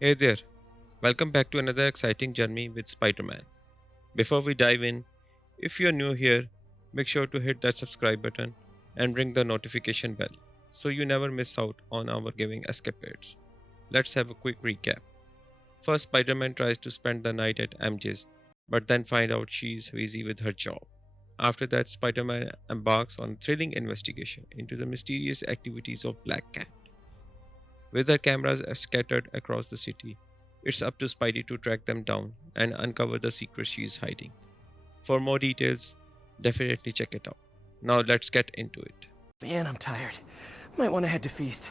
Hey there, welcome back to another exciting journey with Spider-Man. Before we dive in, if you're new here, make sure to hit that subscribe button and ring the notification bell so you never miss out on our gaming escapades. Let's have a quick recap. First, Spider-Man tries to spend the night at MJ's, but then find out she's busy with her job. After that, Spider-Man embarks on a thrilling investigation into the mysterious activities of Black Cat. With their cameras scattered across the city, it's up to Spidey to track them down and uncover the secret she's hiding. For more details, definitely check it out. Now let's get into it. Man, I'm tired. Might want to head to Feast.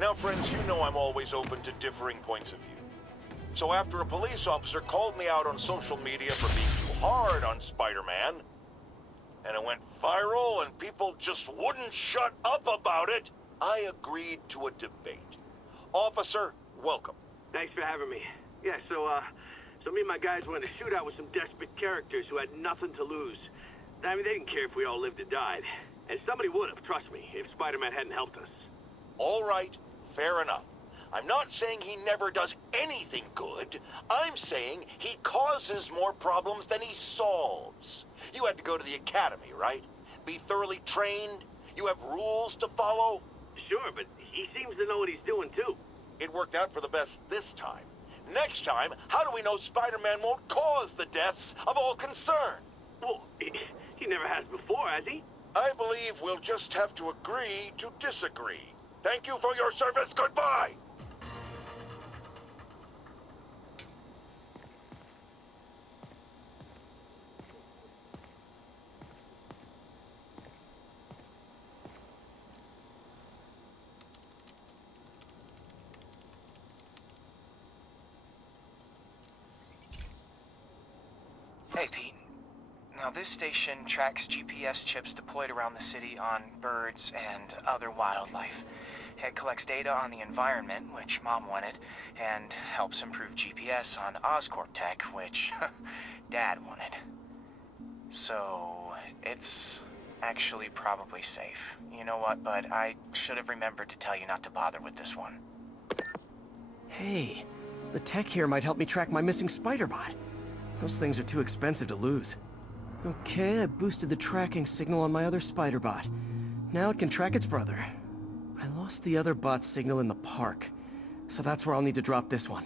Now, friends, you know I'm always open to differing points of view. So after a police officer called me out on social media for being too hard on Spider-Man, and it went viral and people just wouldn't shut up about it, I agreed to a debate. Officer, welcome. Thanks for having me. Yeah, so me and my guys went in a shootout with some desperate characters who had nothing to lose. I mean, they didn't care if we all lived or died. And somebody would have, trust me, if Spider-Man hadn't helped us. All right, fair enough. I'm not saying he never does anything good. I'm saying he causes more problems than he solves. You had to go to the academy, right? Be thoroughly trained? You have rules to follow? Sure, but he seems to know what he's doing, too. It worked out for the best this time. Next time, how do we know Spider-Man won't cause the deaths of all concerned? Well, he never has before, has he? I believe we'll just have to agree to disagree. Thank you for your service. Goodbye! Hey, Pete. Now, this station tracks GPS chips deployed around the city on birds and other wildlife. It collects data on the environment, which Mom wanted, and helps improve GPS on Oscorp tech, which Dad wanted. So, it's actually probably safe. You know what, bud? I should have remembered to tell you not to bother with this one. Hey, the tech here might help me track my missing Spider-Bot. Those things are too expensive to lose. Okay, I boosted the tracking signal on my other Spider-Bot. Now it can track its brother. I lost the other bot's signal in the park, so that's where I'll need to drop this one.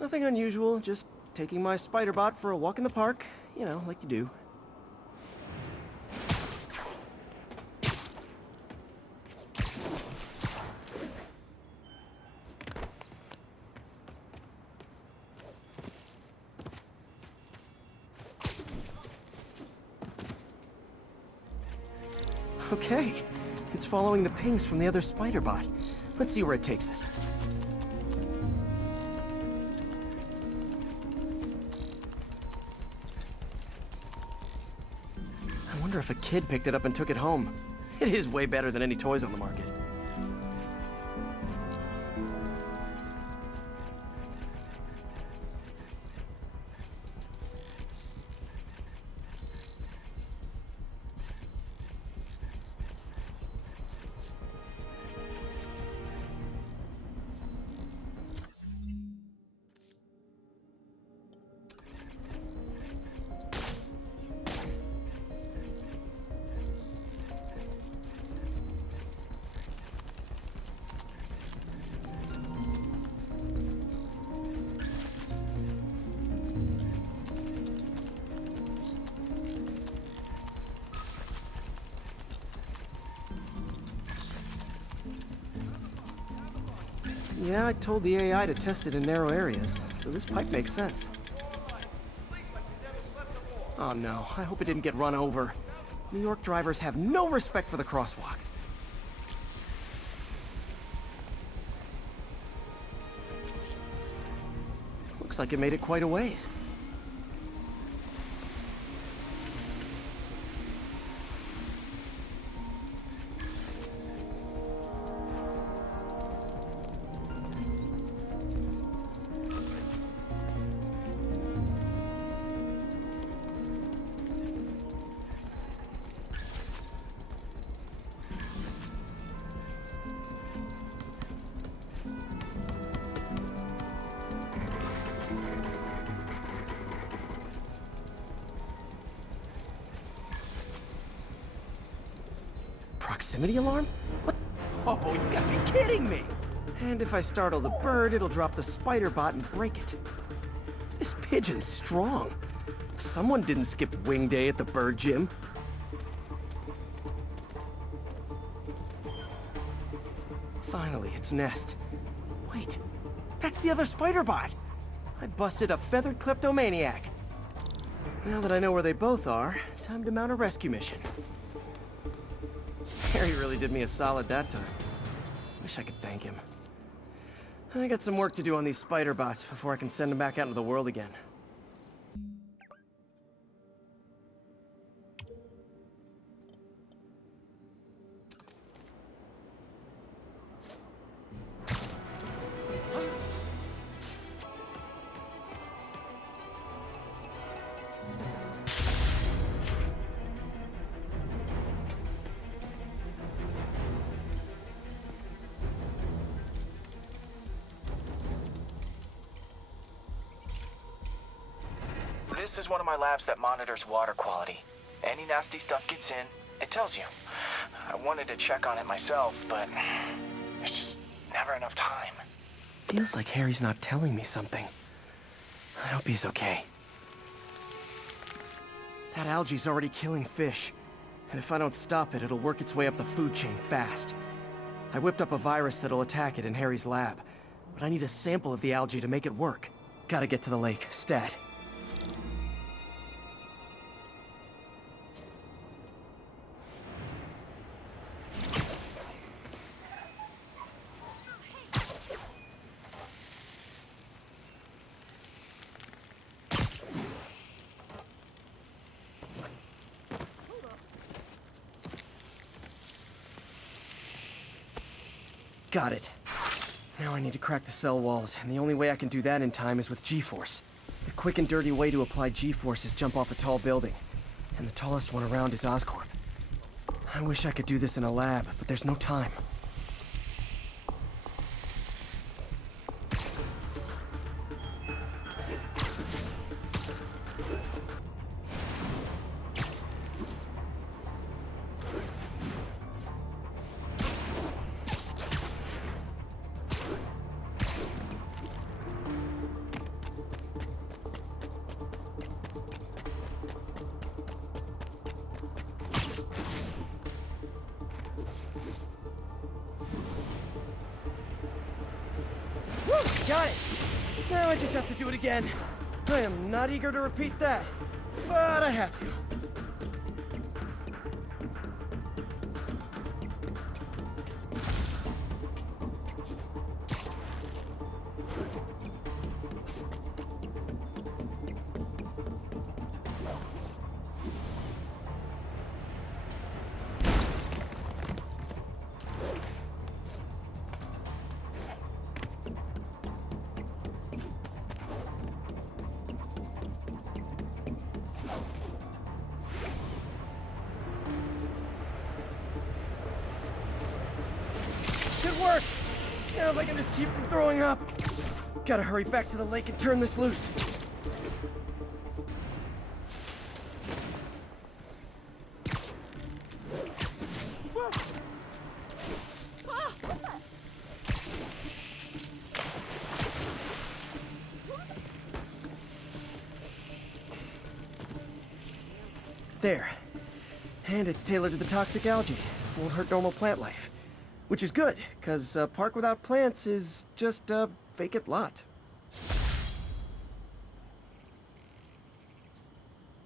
Nothing unusual, just taking my Spider-Bot for a walk in the park, you know, like you do. Okay, it's following the pings from the other Spider-Bot. Let's see where it takes us. I wonder if a kid picked it up and took it home. It is way better than any toys on the market. Yeah, I told the AI to test it in narrow areas, so this pipe makes sense. Oh no, I hope it didn't get run over. New York drivers have no respect for the crosswalk. Looks like it made it quite a ways. Proximity alarm? What? Oh, you gotta be kidding me! And if I startle the bird, it'll drop the spider bot and break it. This pigeon's strong. Someone didn't skip wing day at the bird gym. Finally, its nest. Wait, that's the other spider bot! I busted a feathered kleptomaniac. Now that I know where they both are, time to mount a rescue mission. Harry really did me a solid that time. Wish I could thank him. I got some work to do on these spider bots before I can send them back out into the world again. This is one of my labs that monitors water quality. Any nasty stuff gets in, it tells you. I wanted to check on it myself, but there's just never enough time. Feels like Harry's not telling me something. I hope he's okay. That algae's already killing fish. And if I don't stop it, it'll work its way up the food chain fast. I whipped up a virus that'll attack it in Harry's lab. But I need a sample of the algae to make it work. Gotta get to the lake, stat. Got it. Now I need to crack the cell walls, and the only way I can do that in time is with G-force. The quick and dirty way to apply G-force is jump off a tall building, and the tallest one around is Oscorp. I wish I could do this in a lab, but there's no time. Got it! Now I just have to do it again. I am not eager to repeat that, but I have to. Good work! Now if I can just keep from throwing up. Gotta hurry back to the lake and turn this loose. There. And it's tailored to the toxic algae. Won't hurt normal plant life. Which is good, because a park without plants is just a vacant lot.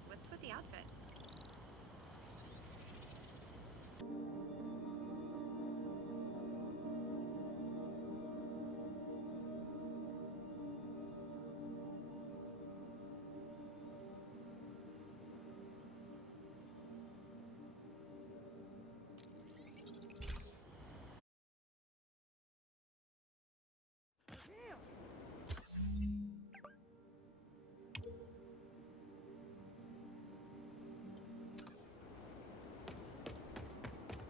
What's with the outfit?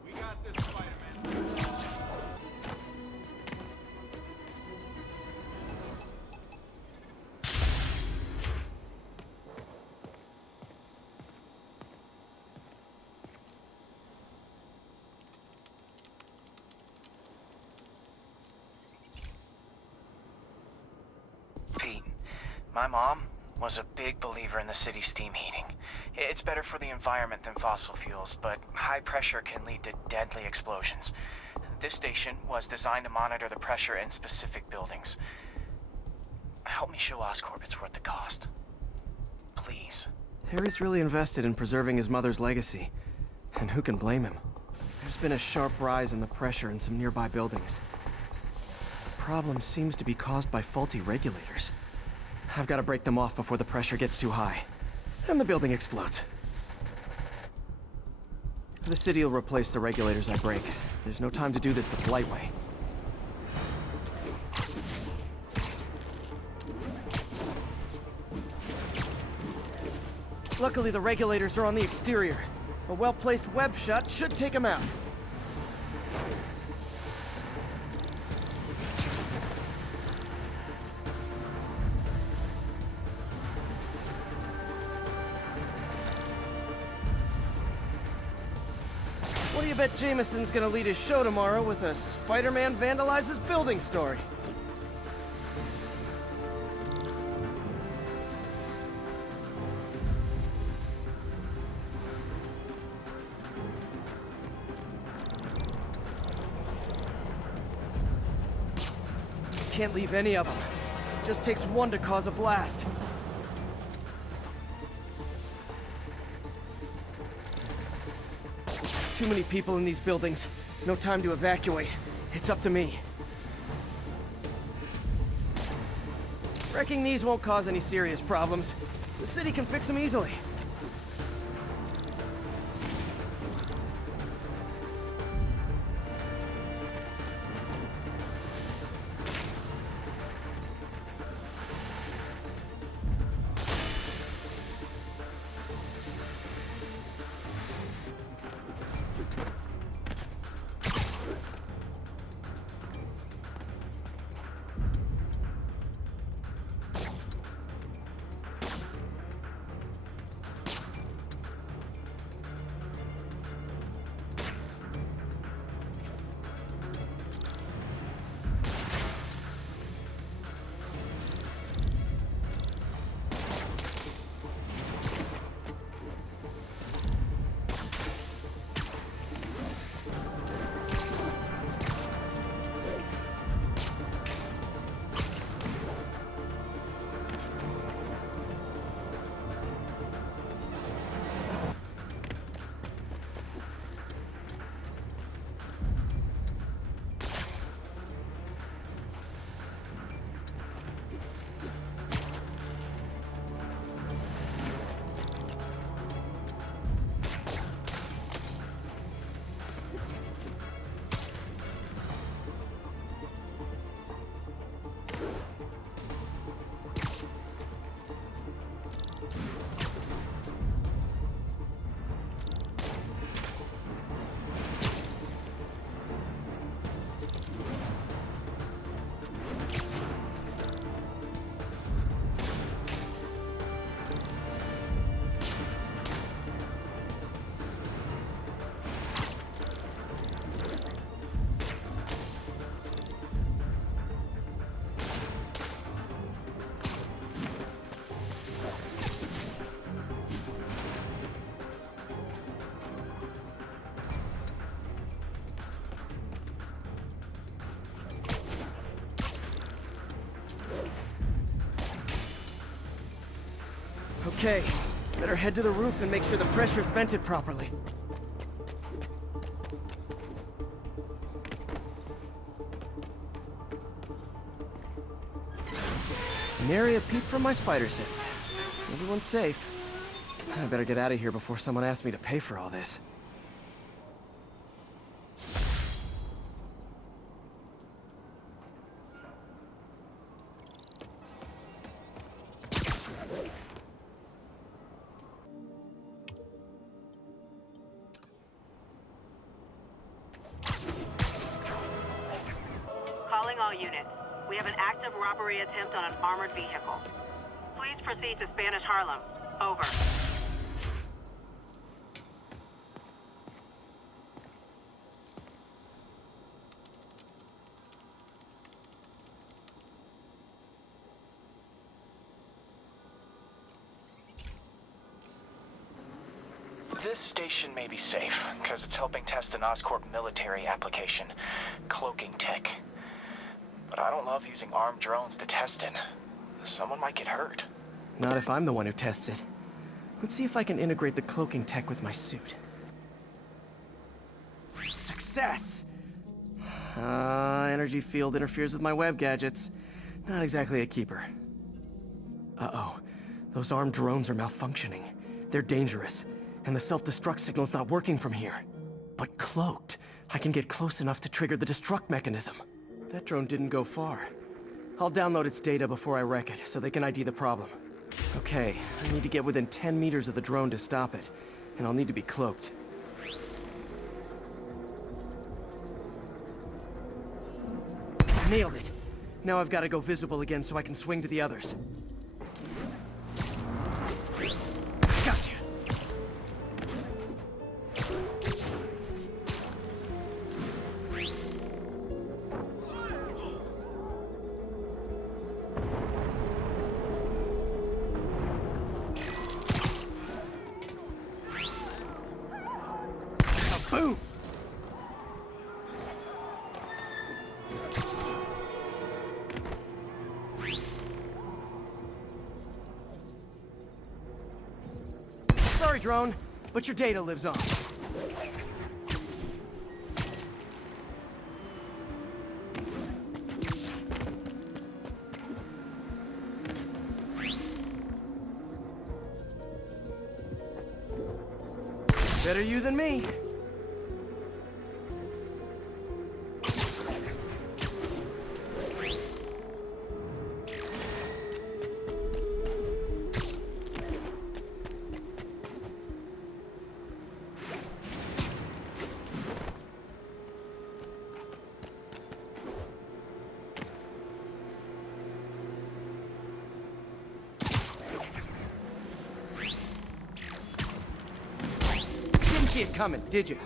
We got this, Spider-Man. Pete, my mom was a big believer in the city's steam heating. It's better for the environment than fossil fuels, but high pressure can lead to deadly explosions. This station was designed to monitor the pressure in specific buildings. Help me show Oscorp it's worth the cost. Please. Harry's really invested in preserving his mother's legacy. And who can blame him? There's been a sharp rise in the pressure in some nearby buildings. The problem seems to be caused by faulty regulators. I've got to break them off before the pressure gets too high. And the building explodes. The city will replace the regulators I break. There's no time to do this the polite way. Luckily, the regulators are on the exterior. A well-placed web shot should take them out. What do you bet Jameson's gonna lead his show tomorrow with a Spider-Man vandalizes building story? Can't leave any of them. Just takes one to cause a blast. Too many people in these buildings. No time to evacuate. It's up to me. Wrecking these won't cause any serious problems. The city can fix them easily. Okay, better head to the roof and make sure the pressure's vented properly. Nary a peep from my spider sense. Everyone's safe. I better get out of here before someone asks me to pay for all this. Calling all units. We have an active robbery attempt on an armored vehicle. Please proceed to Spanish Harlem. Over. This station may be safe, because it's helping test an Oscorp military application, cloaking tech. But I don't love using armed drones to test in. Someone might get hurt. Not if I'm the one who tests it. Let's see if I can integrate the cloaking tech with my suit. Success! Energy field interferes with my web gadgets. Not exactly a keeper. Uh-oh. Those armed drones are malfunctioning. They're dangerous, and the self-destruct signal's not working from here. But cloaked, I can get close enough to trigger the destruct mechanism. That drone didn't go far. I'll download its data before I wreck it, so they can ID the problem. Okay, I need to get within 10 meters of the drone to stop it, and I'll need to be cloaked. Nailed it! Now I've got to go visible again so I can swing to the others. Gotcha! Boom! Sorry, drone, but your data lives on. Better you than me. Didn't see it coming, did you?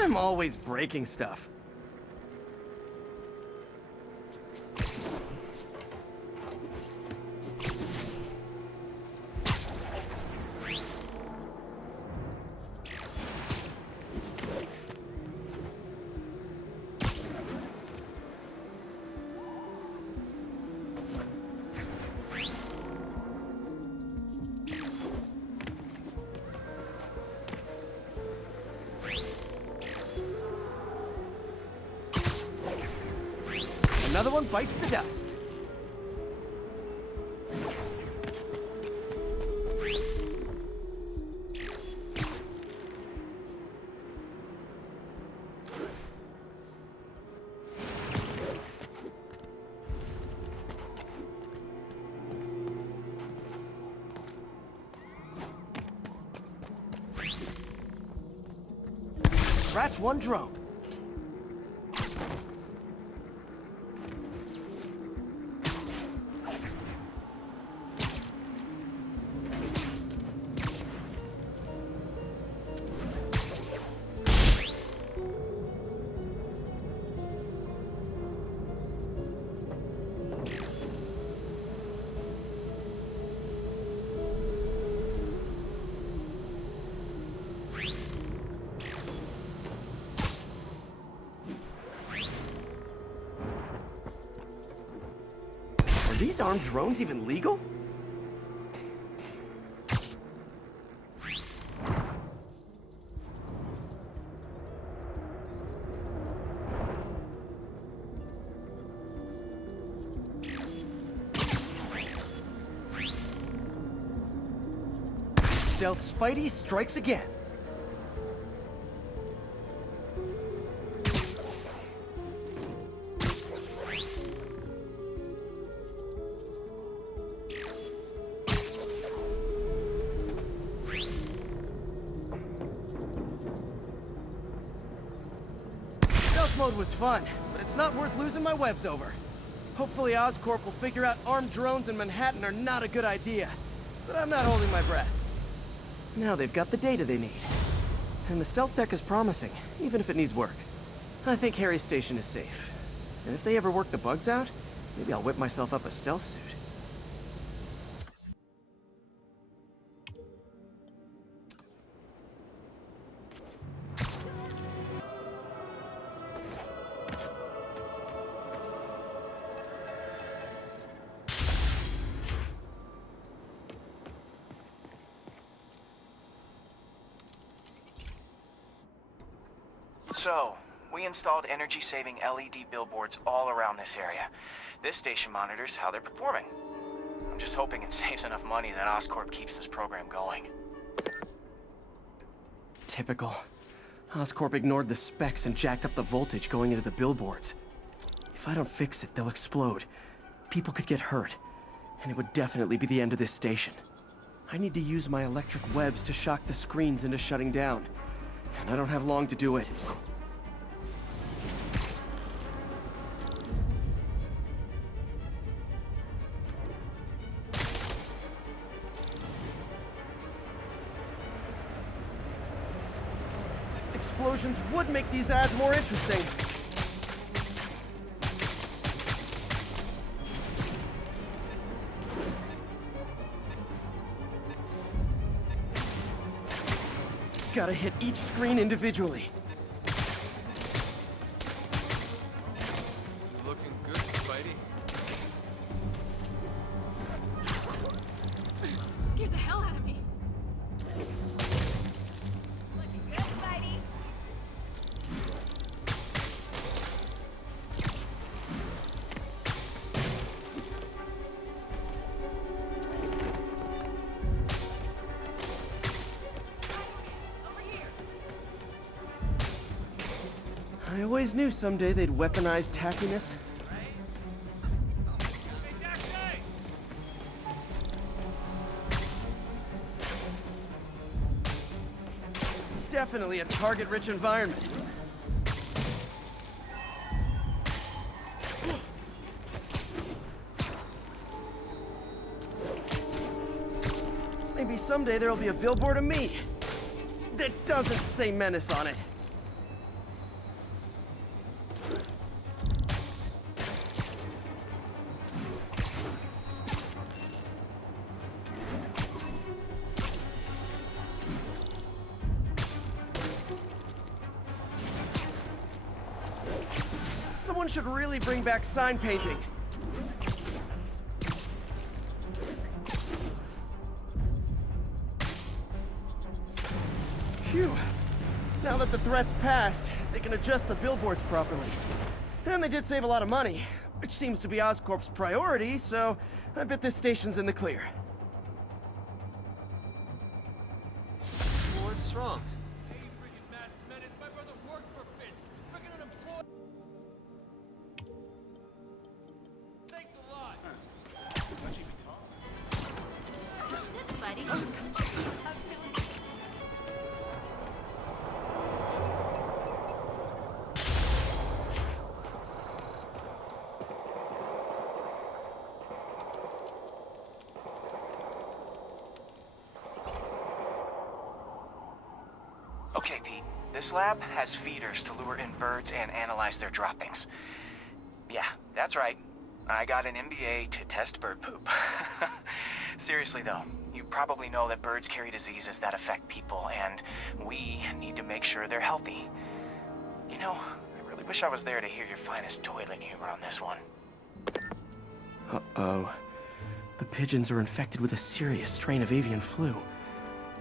I'm always breaking stuff. Another one bites the dust. Scratch one drone. these armed drones even legal? Stealth Spidey strikes again. Stealth mode was fun, but it's not worth losing my webs over. Hopefully Oscorp will figure out armed drones in Manhattan are not a good idea, but I'm not holding my breath. Now they've got the data they need. And the stealth tech is promising, even if it needs work. I think Harry's station is safe. And if they ever work the bugs out, maybe I'll whip myself up a stealth suit. So, we installed energy-saving LED billboards all around this area. This station monitors how they're performing. I'm just hoping it saves enough money that Oscorp keeps this program going. Typical. Oscorp ignored the specs and jacked up the voltage going into the billboards. If I don't fix it, they'll explode. People could get hurt. And it would definitely be the end of this station. I need to use my electric webs to shock the screens into shutting down. And I don't have long to do it. Explosions would make these ads more interesting. Gotta hit each screen individually. Looking good, Spidey. Scared the hell out of me. Looking good, Spidey. I always knew someday they'd weaponize tackiness. Definitely a target-rich environment. Maybe someday there'll be a billboard of me that doesn't say menace on it. Someone should really bring back sign painting. Phew. Now that the threat's passed, they can adjust the billboards properly. And they did save a lot of money, which seems to be Oscorp's priority, so I bet this station's in the clear. What's wrong? Good, buddy. Okay, Pete. This lab has feeders to lure in birds and analyze their droppings. Yeah, that's right. I got an MBA to test bird poop. Seriously though, you probably know that birds carry diseases that affect people, and we need to make sure they're healthy. You know, I really wish I was there to hear your finest toilet humor on this one. Uh-oh. The pigeons are infected with a serious strain of avian flu.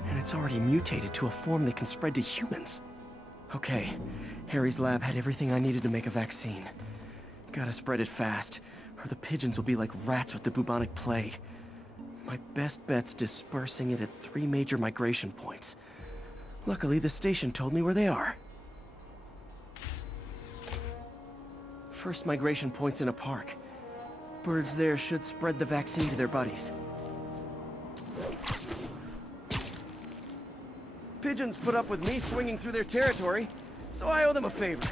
And it's already mutated to a form that can spread to humans. Okay, Harry's lab had everything I needed to make a vaccine. Gotta spread it fast, or the pigeons will be like rats with the bubonic plague. My best bet's dispersing it at 3 major migration points. Luckily, the station told me where they are. First migration point's in a park. Birds there should spread the vaccine to their buddies. Pigeons put up with me swinging through their territory, so I owe them a favor.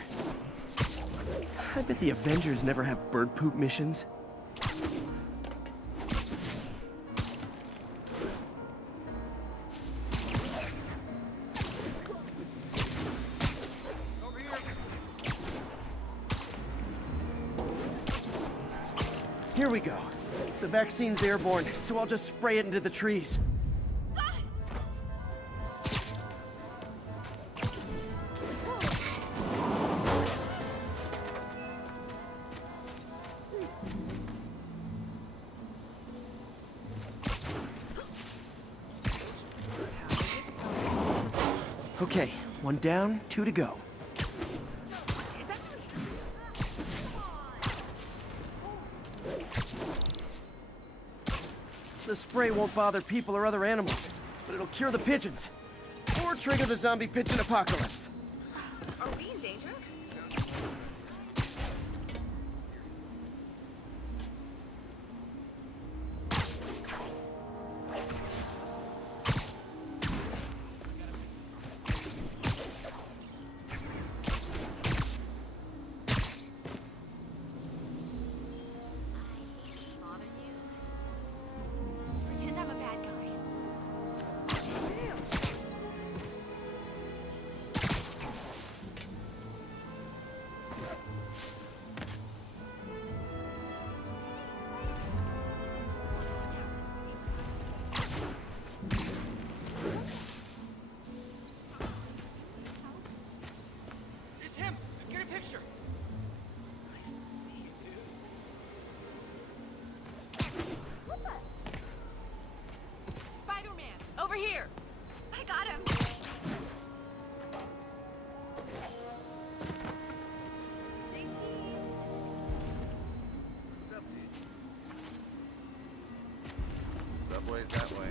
I bet the Avengers never have bird poop missions. Here we go. The vaccine's airborne, so I'll just spray it into the trees. Okay, 1 down, 2 to go. The spray won't bother people or other animals, but it'll cure the pigeons. Or trigger the zombie pigeon apocalypse. Are we in danger? Pretend I'm a bad guy. It's him! Get a picture! Spider-Man, over here. I got him. Subway's that way.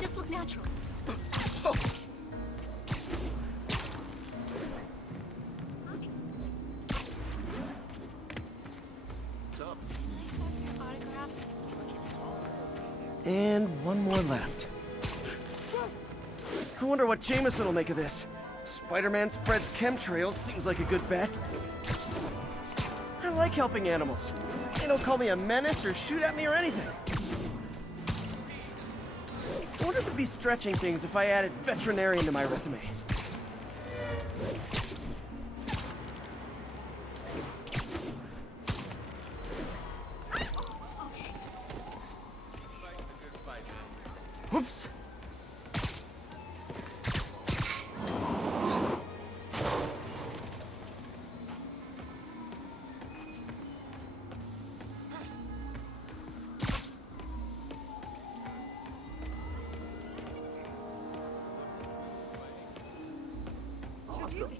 Just look natural. Autograph. And 1 more left. I wonder what Jameson will make of this. Spider-Man spreads chemtrails, seems like a good bet. I like helping animals. They don't call me a menace or shoot at me or anything. I wonder if it'd be stretching things if I added veterinarian to my resume. Whoops.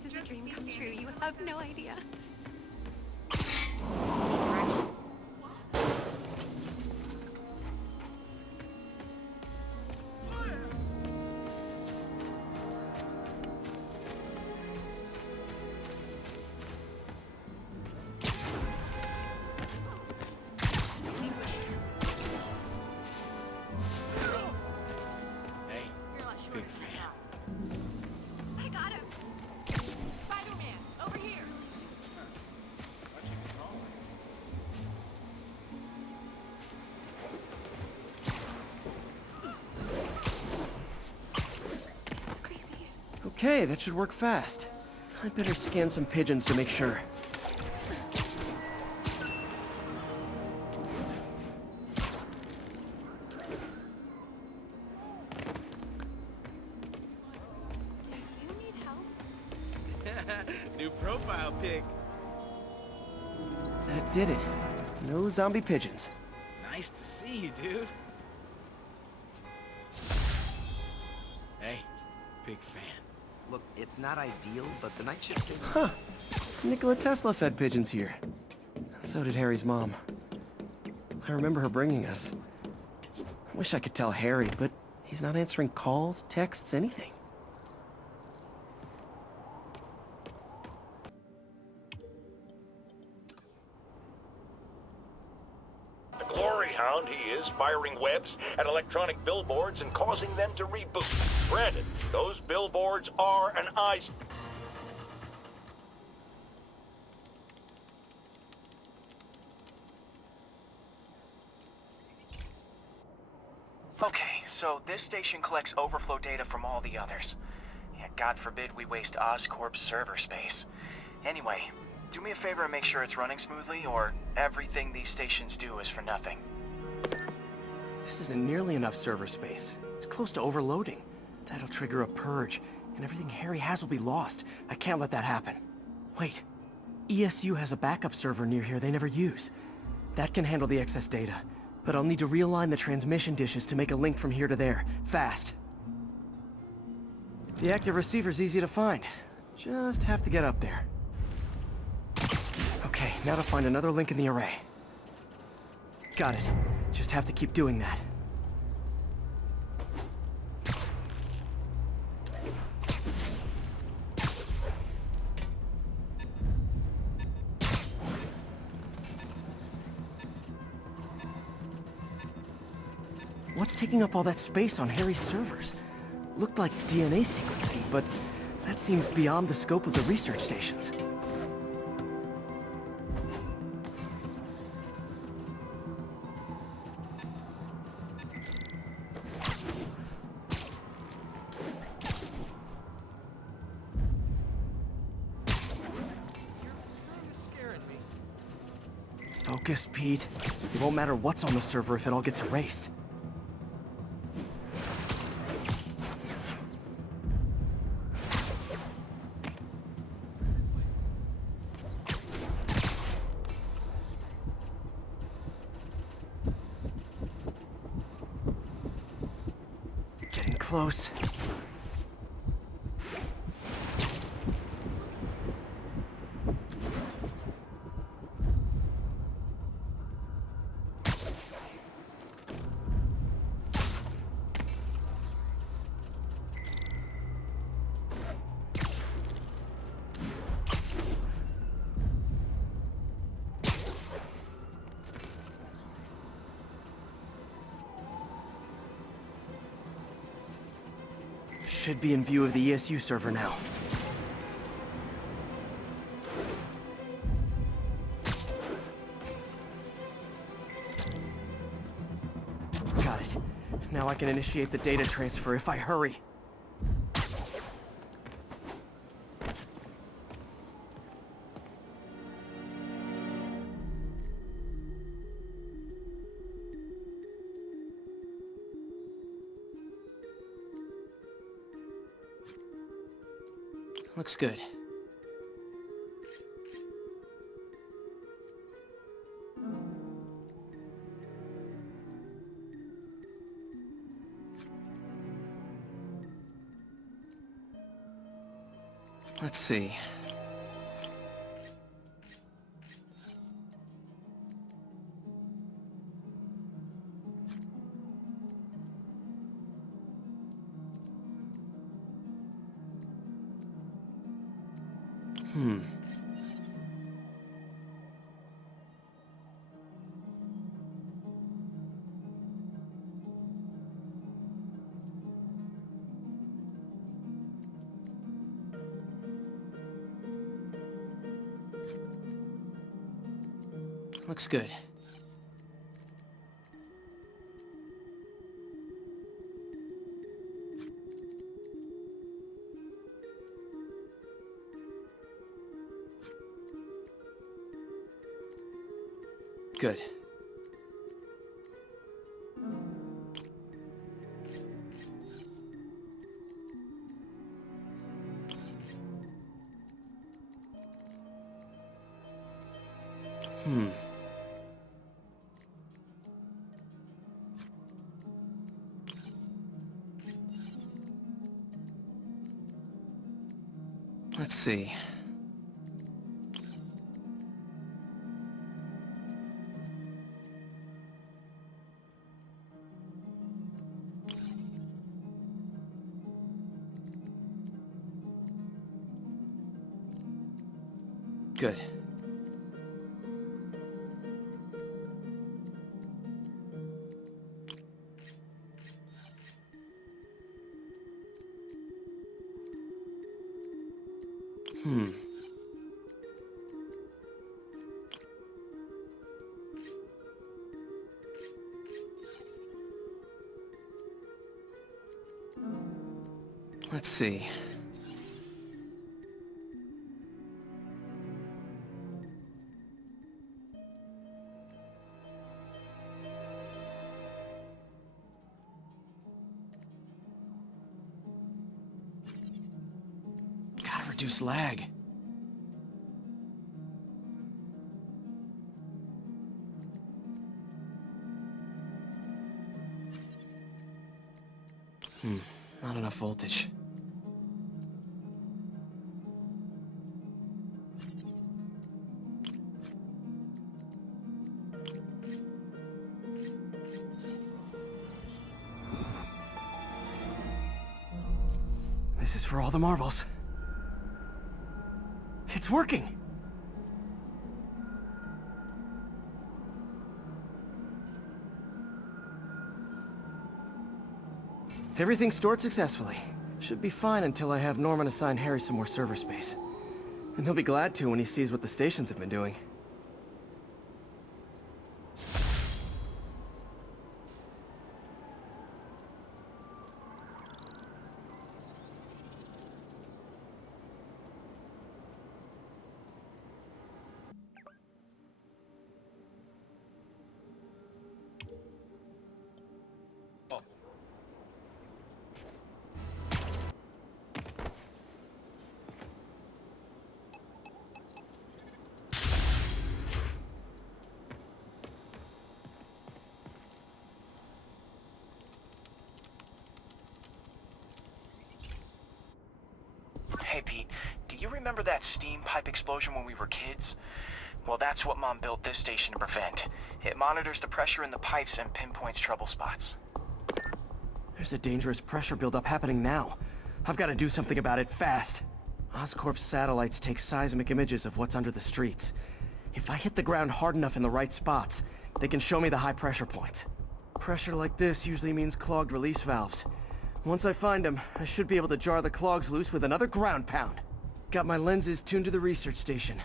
This is a dream come true. You have no idea. I got him. Spider-Man, over here. Okay, that should work fast. I'd better scan some pigeons to make sure. New profile pic. That did it. No zombie pigeons. Nice to see you, dude. Hey, big fan. Look, it's not ideal, but the night shift thing... Huh. Nikola Tesla fed pigeons here. So did Harry's mom. I remember her bringing us. I wish I could tell Harry, but he's not answering calls, texts, anything. The glory hound he is, firing webs at electronic billboards and causing them to reboot. Granted, those billboards are an eyes... Okay, so this station collects overflow data from all the others. Yeah, God forbid we waste Oscorp's server space. Anyway, do me a favor and make sure it's running smoothly, or everything these stations do is for nothing. This isn't nearly enough server space. It's close to overloading. That'll trigger a purge, and everything Harry has will be lost. I can't let that happen. Wait. ESU has a backup server near here they never use. That can handle the excess data, but I'll need to realign the transmission dishes to make a link from here to there, fast. The active receiver's easy to find. Just have to get up there. Okay, now to find another link in the array. Got it. Just have to keep doing that. What's taking up all that space on Harry's servers? Looked like DNA sequencing, but that seems beyond the scope of the research stations. Focus, Pete. It won't matter what's on the server if it all gets erased. Getting close. Should be in view of the ESU server now. Got it. Now I can initiate the data transfer if I hurry. Looks good. Let's see. Looks good. Good. Let's see. Good. Let's see. Gotta reduce lag. Not enough voltage. This is for all the marbles. It's working! Everything stored successfully. Should be fine until I have Norman assign Harry some more server space. And he'll be glad to when he sees what the stations have been doing. Hey Pete, do you remember that steam pipe explosion when we were kids? Well, that's what Mom built this station to prevent. It monitors the pressure in the pipes and pinpoints trouble spots. There's a dangerous pressure buildup happening now. I've got to do something about it fast. Oscorp's satellites take seismic images of what's under the streets. If I hit the ground hard enough in the right spots, they can show me the high pressure points. Pressure like this usually means clogged release valves. Once I find them, I should be able to jar the clogs loose with another ground pound. Got my lenses tuned to the research station.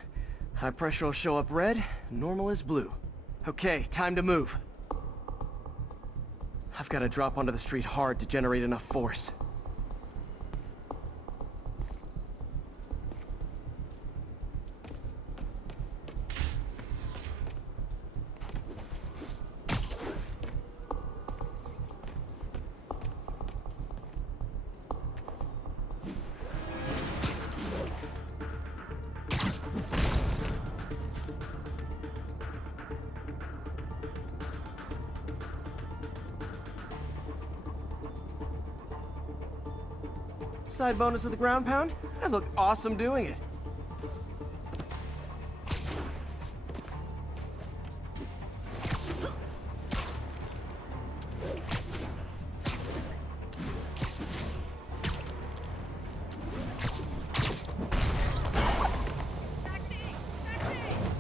High pressure will show up red, normal is blue. Okay, time to move. I've got to drop onto the street hard to generate enough force. Side bonus of the ground pound? I look awesome doing it.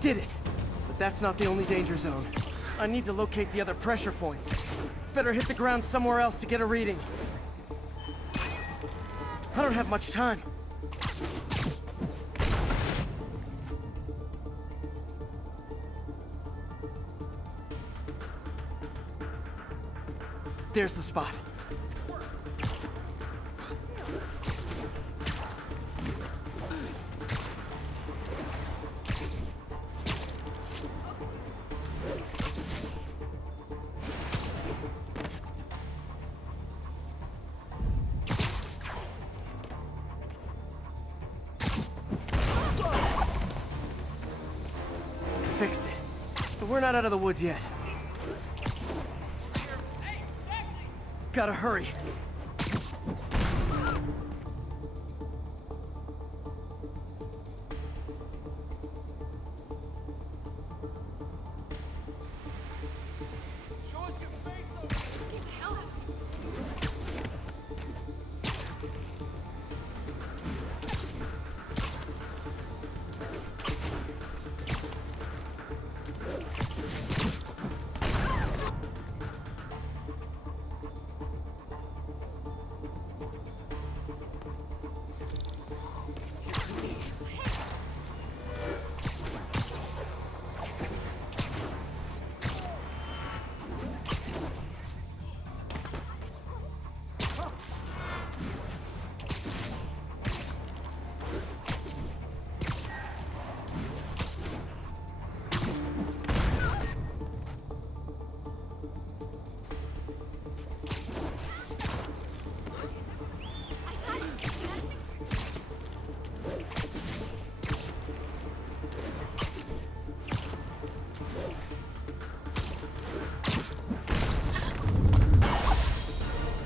Did it! But that's not the only danger zone. I need to locate the other pressure points. Better hit the ground somewhere else to get a reading. I don't have much time. There's the spot. Fixed it. but we're not out of the woods yet. Gotta hurry.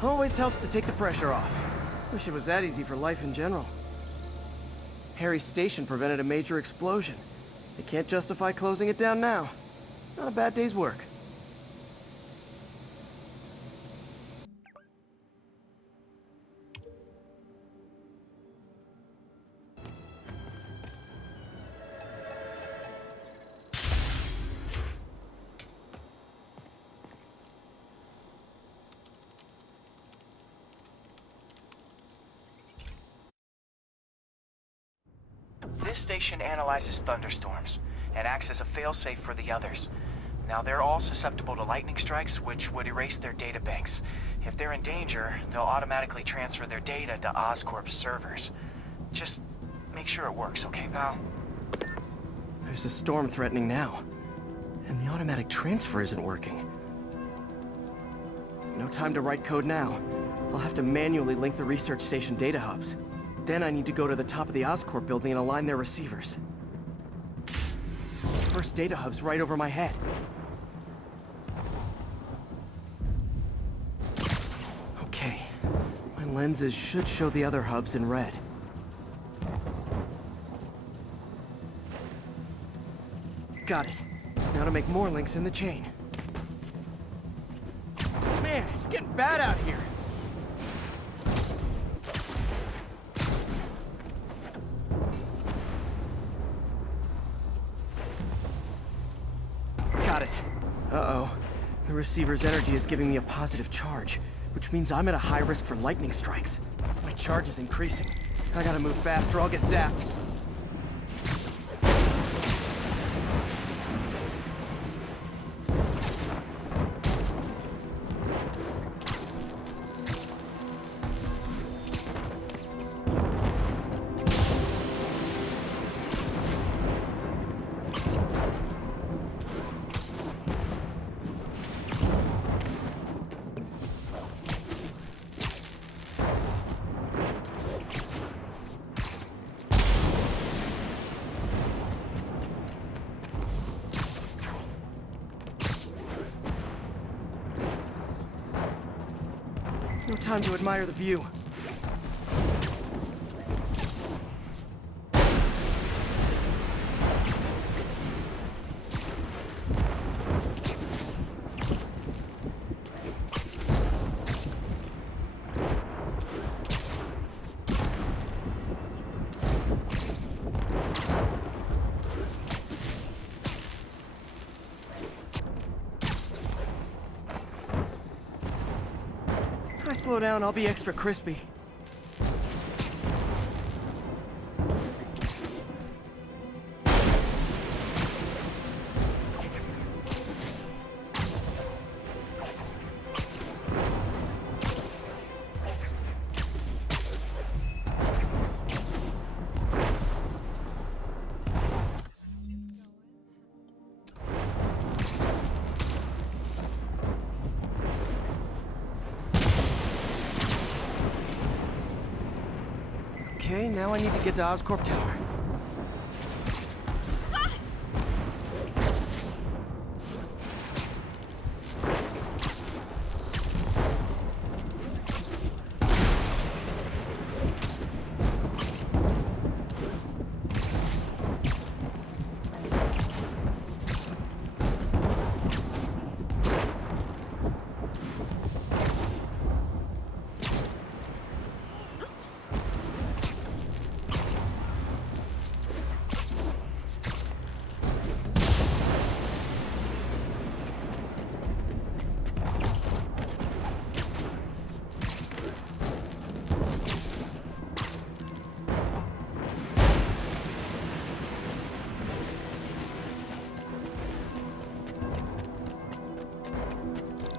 Always helps to take the pressure off. Wish it was that easy for life in general. Harry's station prevented a major explosion. They can't justify closing it down now. Not a bad day's work. This station analyzes thunderstorms and acts as a failsafe for the others. Now, they're all susceptible to lightning strikes, which would erase their data banks. If they're in danger, they'll automatically transfer their data to Oscorp's servers. Just make sure it works, okay, pal? There's a storm threatening now, and the automatic transfer isn't working. No time to write code now. I'll have to manually link the research station data hubs. Then I need to go to the top of the Oscorp building and align their receivers. First data hub's right over my head. Okay. My lenses should show the other hubs in red. Got it. Now to make more links in the chain. Man, it's getting bad out here. Got it. Uh-oh. The receiver's energy is giving me a positive charge, which means I'm at a high risk for lightning strikes. My charge is increasing. I gotta move fast or I'll get zapped. No time to admire the view. If I slow down, I'll be extra crispy. Okay, now I need to get to Oscorp Tower.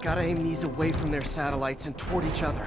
Gotta aim these away from their satellites and toward each other.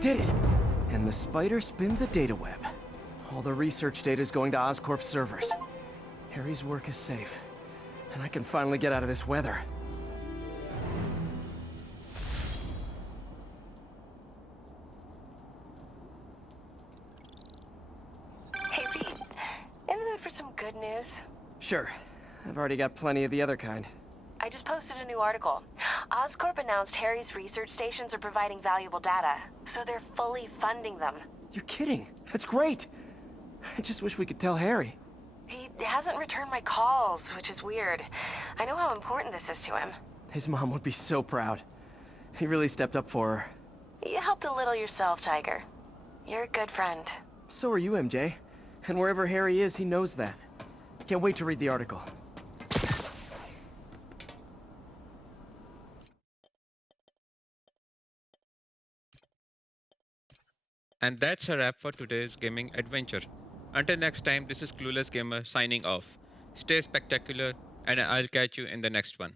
Did it! And the spider spins a data web. All the research data is going to Oscorp's servers. Harry's work is safe, and I can finally get out of this weather. Hey Pete, in the mood for some good news? Sure. I've already got plenty of the other kind. I just posted a new article. Oscorp announced Harry's research stations are providing valuable data, so they're fully funding them. You're kidding! That's great! I just wish we could tell Harry. He hasn't returned my calls, which is weird. I know how important this is to him. His mom would be so proud. He really stepped up for her. You helped a little yourself, Tiger. You're a good friend. So are you, MJ. And wherever Harry is, he knows that. Can't wait to read the article. And that's a wrap for today's gaming adventure. Until next time, this is Clueless Gamer signing off. Stay spectacular, and I'll catch you in the next one.